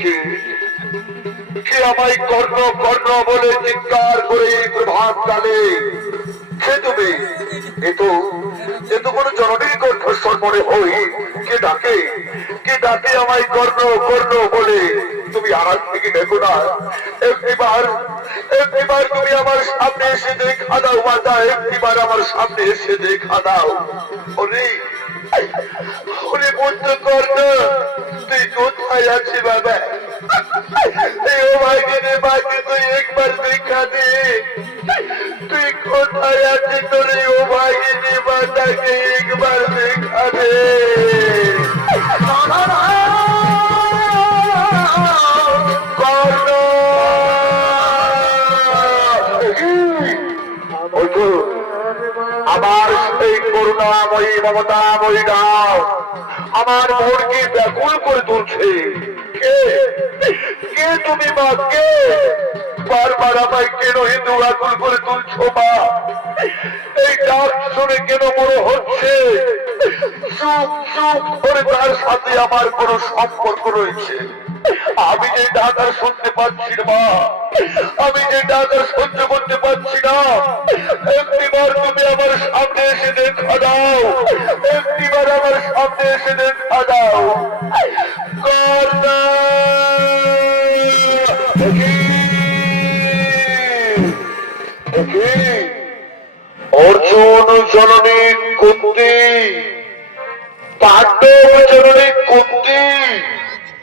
কে কে আমায় কর্ণ কর্ণ বলে চিৎকার করে প্রভাত কালে সে তুমি এ তো কোনো জননীর কণ্ঠস্বর মনে হই। কে ডাকে আমায় কর্ণ কর্ণ বলে। তুমি আড়াল থেকে দেখো না, একটিবার তুমি আমার সামনে এসে দেখা দাও মাতা, একটিবার আমার সামনে এসে দেখা দাও। ওরে ওরে পুত্র কর্ণ, তুই কোথায় আছিস বাবা? ও ভাইকে রে ভাইকে, তুই একবার দেখা দে, তুই কোথায় আছিস? তোর ও ভাইকে রে মাতাকে একবার দেখা দে। কর্ণ আমার সেই করুণাময়ী মমতাময়ী নাও আমার মনকে ব্যাকুল করে তুলছে। কে কে তুমি মা? কে বারবার আমায় কেন হিন্দু আকুল করে তুলছো মা? এই ডাক শুনে কেন মনে হচ্ছে চুপ চুপ করে তার সাথে আমার কোন সম্পর্ক রয়েছে? আমি যে ডাক আর শুনতে পাচ্ছি না মা, আমি যে ডাক আর সহ্য করতে পারছি না। একটিবার তুমি আমার সামনে এসে দেখা দাও, একটিবার আমার সামনে এসে দেখা দাও। অর্জুন জননী কুন্তি, পাণ্ডব জননী কুন্তি,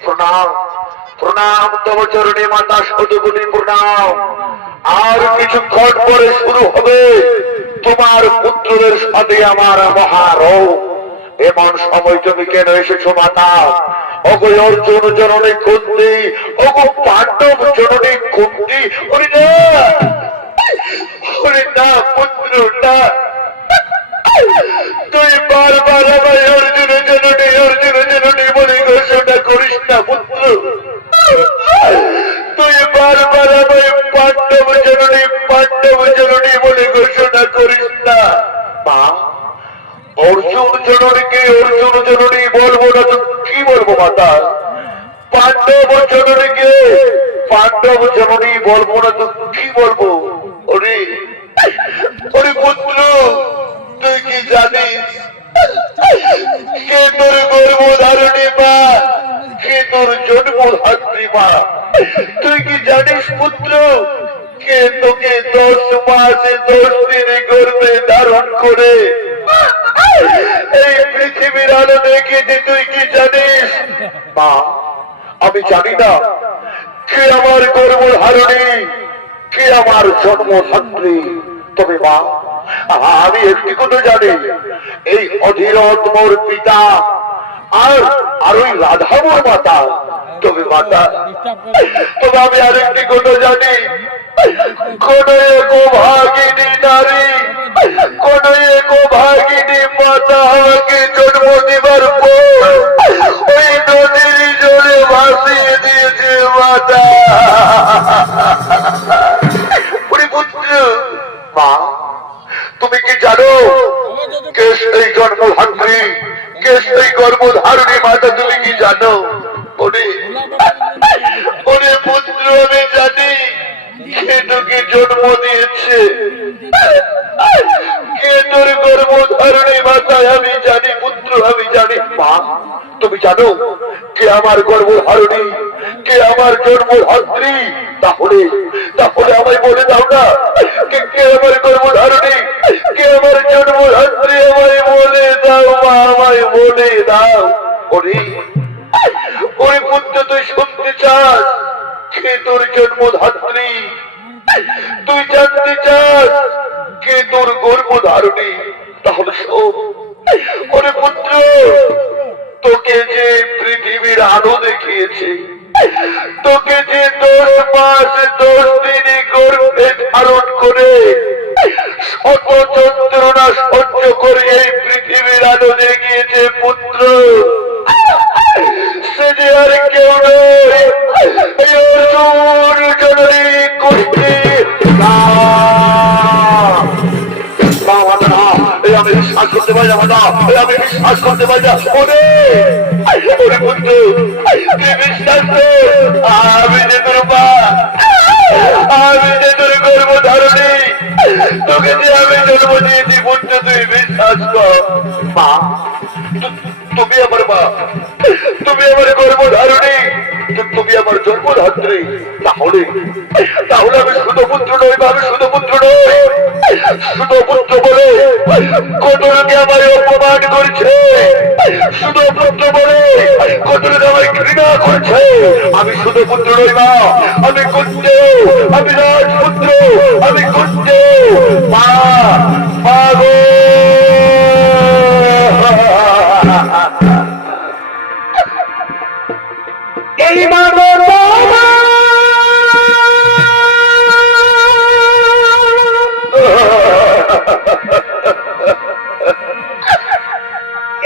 প্রণাম প্রণাম তব চরণে মাতা, শতকোটি প্রণাম। আর কিছুক্ষণ পরে শুরু হবে তোমার পুত্রদের সাথে আমার মহারোগ। এমন সময় তুমি কেন এসেছো মাতা? ওগো অর্জুন জননী কুন্তি, ওগো পাণ্ডব জননী কুন্তি। ওরে না পুত্র না, তুই বারবার আমায় অর্জুন জননী বলে ঘোষণা করিস না পুত্র। তুই বারবার আমায় পাণ্ডব জননী বলে ঘোষণা করিস না মা। অর্জুন জননীকে অর্জুন জননী বলবো না তো কি বলবো মাতা? পাণ্ডব জননীকে পাণ্ডব জননী বলবো না তো কি বলবো? ওরে ওরে পুত্র, তুই কি জানিস কে তোর গর্ভধারিণী মা, কে তোর জন্মধাত্রী মা? তুই কি জানিস পুত্র কে তোকে 10 মাসে 10 দিন গর্ভে ধারণ করে এই পৃথিবীর আলো দেখেছে? তুই কি জানিস মা? আমি জানি না কে আমার গর্ভধারিণী, কে আমার জন্মধাত্রী। তবে মা আমি একটি কথা জানি, এই অধীরথ মোর পিতা আর ওই রাধা মোর মাতা। তবে মাতা তবে আমি আরেকটি কথা জানি, কোন এক ভাগিনী নারী, কোন এক ভাগিনী মাতা আমাকে জন্ম দিবার পর ওই নদীর জলে ভাসিয়ে দিয়েছে মাতা। পুত্র মা তুমি কি জানো কে সেই জন্মধাত্রী, কে সেই গর্ভধারিণী মাতা? তুমি কি জানো? ওরে পুত্র আমি জানি কে তোকে জন্ম দিয়েছে, কে তোর গর্ভধারিণী মাতা আমি জানি পুত্র, আমি জানি। মা তুমি জানো কে আমার গর্ভধারিণী, কে আমার জন্মধাত্রী? তাহলে আমায় বলে দাও না, কে আমার গর্ভধারিণী, কে আমার জন্মধাত্রী? আমায় বলে দাও মা, আমায় বলে দাও। ওরে পুত্র তুই শুনতে চাস কে তোর জন্মধাত্রী? তুই জানতে চাস কে তোর গর্ভধারিণী? তাহলে শোন ওরে পুত্র, তোকে যে পৃথিবীর আলো দেখিয়েছে, তোকে যে 10 মাস 10 দিন গর্ভে ধারণ করে শত যন্ত্রণা সহ্য করে এই পৃথিবীর আলো দেখিয়েছে পুত্র, সে যে আর কেউ নয় অর্জুন জননী কুন্তি। আমি বিশ্বাস করতে পারি না, আমি বিশ্বাস করতে পারি না। ওরে পুত্র তুই বিশ্বাস কর, আমি যে তোর মা, আমি যে তোর গর্ভধারণী, তোকে যে আমি জন্ম দিয়েছি পুত্র, তুই বিশ্বাস কর। মা, তুমি আমার মা, তুমি আমার গর্ভধারণী, তুমি আমার জন্মধাত্রী। তাহলে তাহলে আমি শুধু পুত্র নই, আমি শুধু পুত্র নই, শুধু পুত্র বলে কত লোকে আমার অপমান করছে, শুধু পুত্র বলে কত লোকে আমার ঘৃণা করছে। আমি শুধু পুত্র নই মা, আমি কুঞ্জ, আমি রাজপুত্র, আমি কুঞ্জ। মা, মা গো, এই মাগো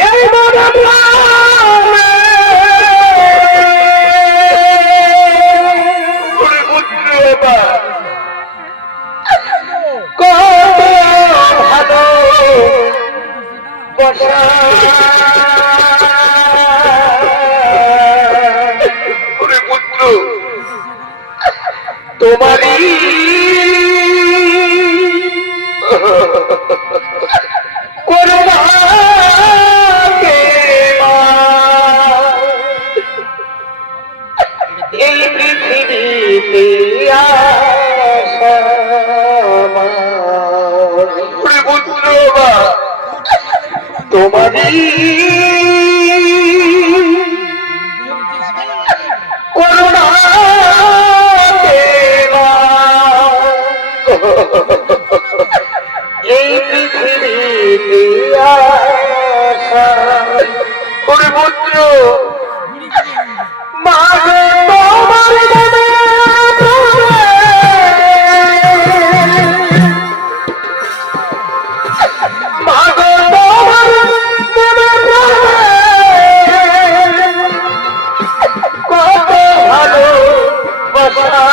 এই মাগো পুত্র কত ভালো বসা তোমারই করবাকে এই পৃথিবীতে আসা পুত্র তোমারই করুণা এই পৃথিবীতে আসা। ওরে পুত্র মাগে তোমার মাগে তোমার কত ভালো বাসা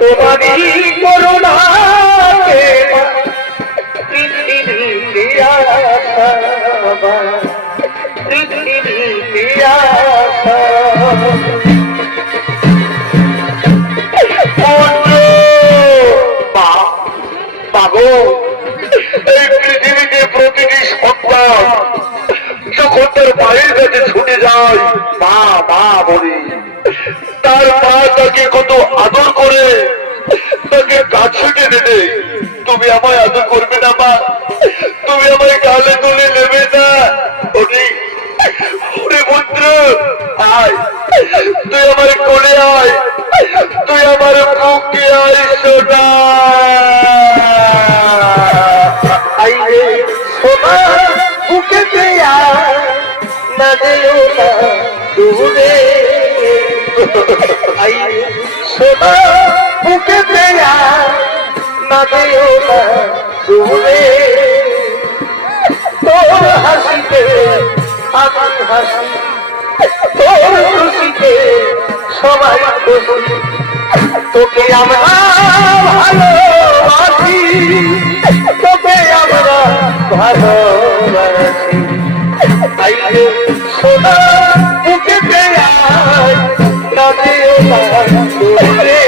তোমারই করুণাকে পৃথিবীতে আসা, পৃথিবীতে আসা। পাগো, এই পৃথিবীতে প্রতিটি সন্তান যখন তার মায়ের কাছে ছুটে যায় মা মা বলে, তার মা তাকে কত আদর করে, তাকে কাছে টেনে দেয়। তুমি আমায় আদর করবে না মা? তুমি আমায় গালে তুলে নেবে না? ওরে পুত্র আয়, তুই আমার কোলে আয়, তুই আমার বুকে আয় সোনা। আইরে সোনা বুকেতে আয়, না যেও না দূরে। আইরে সোনা বুকেতে আয়, না যেও না দূরে। তোর হাসিতে আমি হাসি, তোর খুশিতে সবাই খুশি, তোকে আমরা ভালোবাসি, তোকে আমরা ভালোবাসি। আইরে সোনা বুকেতে আয়, না যেও না দূরে।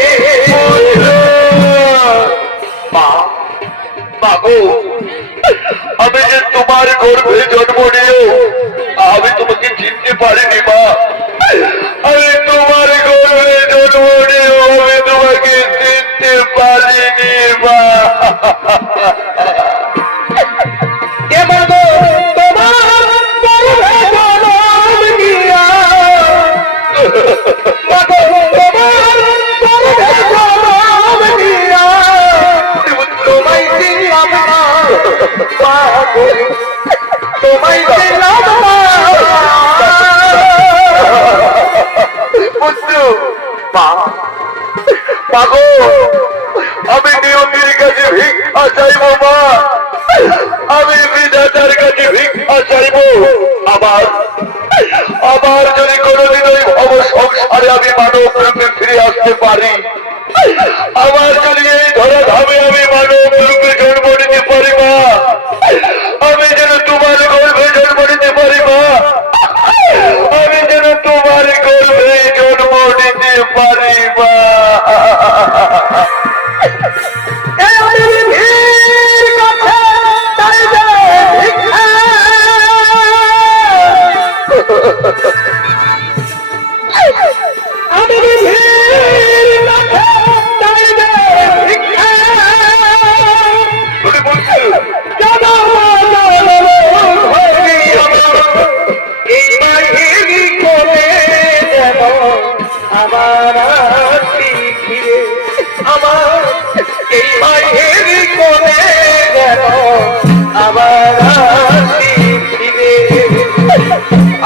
বাবু, আমি যে তোমার গর্ভে জন্ম নিয়েও আমি তোমাকে চিনতে পারিনি মা। আমি তোমার গর্ভে জন্ম নিয়েও আমি তোমাকে চিনতে পারিনি মা। তোমায় পুত্র পাগো, আমি নিয়তির কাছে ভিক্ষা চাইব মা, আমি বিধাতার কাছে ভিক্ষা চাইব। আবার আবার যদি কোনোদিন ওই ভব সংসারে আমি মানব রূপে ফিরে আসতে পারি, আবার যদি এই ধরাধামে আমি মানব রূপে জন্ম নিতে পারি মা, আমি যেন তোমার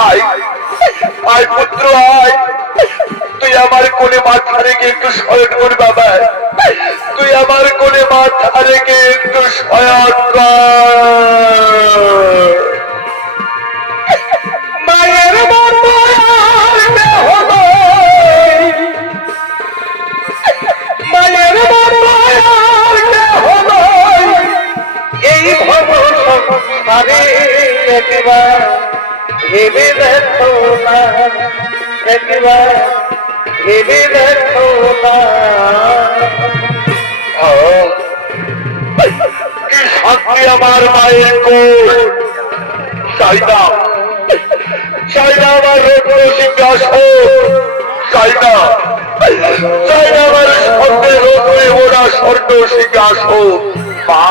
আয় আয় পুত্র আয়, তুই আমার কোলে মাথা রেখে একটু শয়ন কর বাবা, তুই আমার কোলে মাথা রেখে একটু শয়ন কর। মায়ের মতো আর কেহ নাই, মায়ের মতো আর কেহ নাই, এই ভব সংসারে একবার ভেবে দেখো না, একবার ভেবে দেখো না। কি শান্তি আমার মায়ের কোল, চাই না চাই না আমার রত্ন সিংহাসন, চাই না চাই না আমার স্বর্ণের রত্নে ওরা স্বর্ণ সিংহাসন। মা,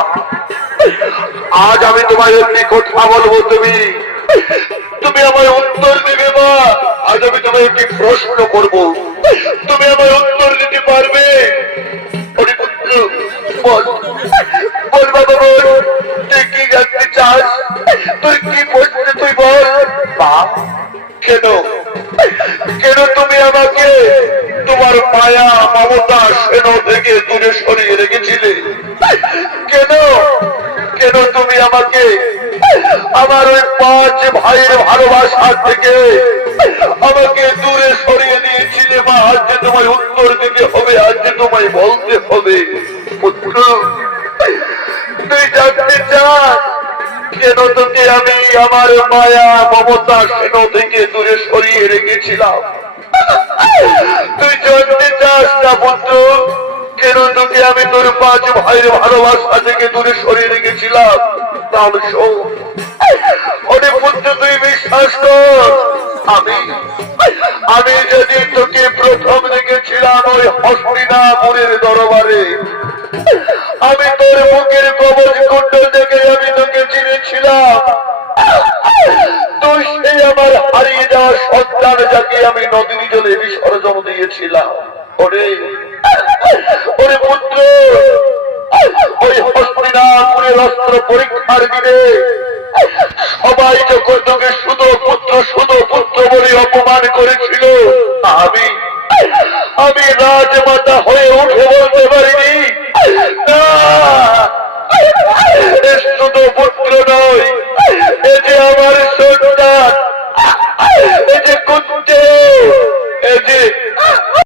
আজ আমি তোমায় একটি কথা বলবো, তুমি তুমি আমার উত্তর দিবে মা। আজ আমি তোমায় একটি প্রশ্ন করব, তুমি আমার উত্তর দিতে পারবে? ওরে পুত্র, বল বল বাবা বল, তুই কি জানতে চাস? তোর কি প্রশ্ন তুই বল। মা, কেন কেন তুমি আমাকে তোমার মায়া মমতা সেন থেকে দূরে সরিয়ে রেখেছিলে? কেন কেন তুমি আমাকে আমার ওই 5 ভাইয়ের ভালোবাসা থেকে আমাকে দূরে সরিয়ে দিয়েছিলে? মা, আজ যে তোমায় উত্তর দিতে হবে, আজ যে তোমায় বলতে হবে। পুত্র, তুই জানতে চাস কেন তোকে আমি আমার মায়া মমতা সেন থেকে দূরে সরিয়ে রেখেছিলাম? তুই জানতে চাস না পুত্র, কেন তোকে আমি তোর 5 ভাইয়ের ভালোবাসা থেকে দূরে সরিয়ে রেখেছিলাম? তাহলে শোন, অনেক পুত্র তুই বিশ্বাস কর, আমি আমি যদি তোকে প্রথম দেখেছিলাম ওই হস্তিনাপুরের দরবারে, আমি তোর মুখের কবজ কুণ্ডল দেখে আমি তোকে চিনেছিলাম। তুই সেই আমার হারিয়ে যাওয়া সন্তান, যাকে আমি নদীর জলে বিসর্জন দিয়েছিলাম। ওরে ওরে পুত্র, ওই হস্তিনাপুরের অস্ত্র পরীক্ষার দিনে সবাই যখন তোকে শুধু পুত্র বলে অপমান করেছিল, আমি আমি রাজমাতা হয়ে উঠে বলতে পারিনি না, শুধু পুত্র নয়, এ যে আমার সন্তান।